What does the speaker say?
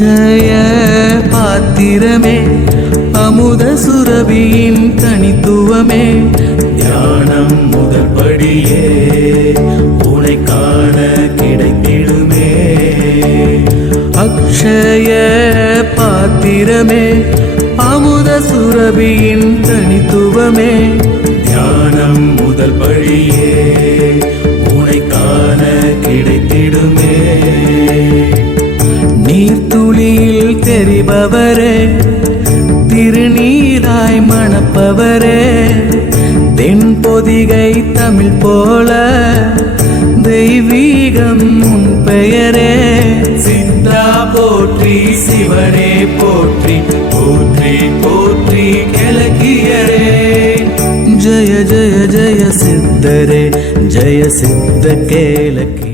அக்ஷய பாத்திரமே அமுத சுரபியின் தனித்துவமே தியானம் முதல் படியே உனை காண கிடைத்திடுமே. அக்ஷய பாத்திரமே அமுத சுரபியின் தனித்துவமே தியானம் முதல் படியே உனை காண கிடைத்திடுமே. நீர்த்துளியில் தெரிபவரே திருநீராய் மணப்பவரே தென்பொதிகை தமிழ் போல தெய்வீகம் உன் பெயரே. சித்தா போற்றி சிவனே போற்றி போற்றி போற்றி கிழக்கியரே. ஜய ஜய ஜய சித்தரே ஜய சித்த கேலக்கி.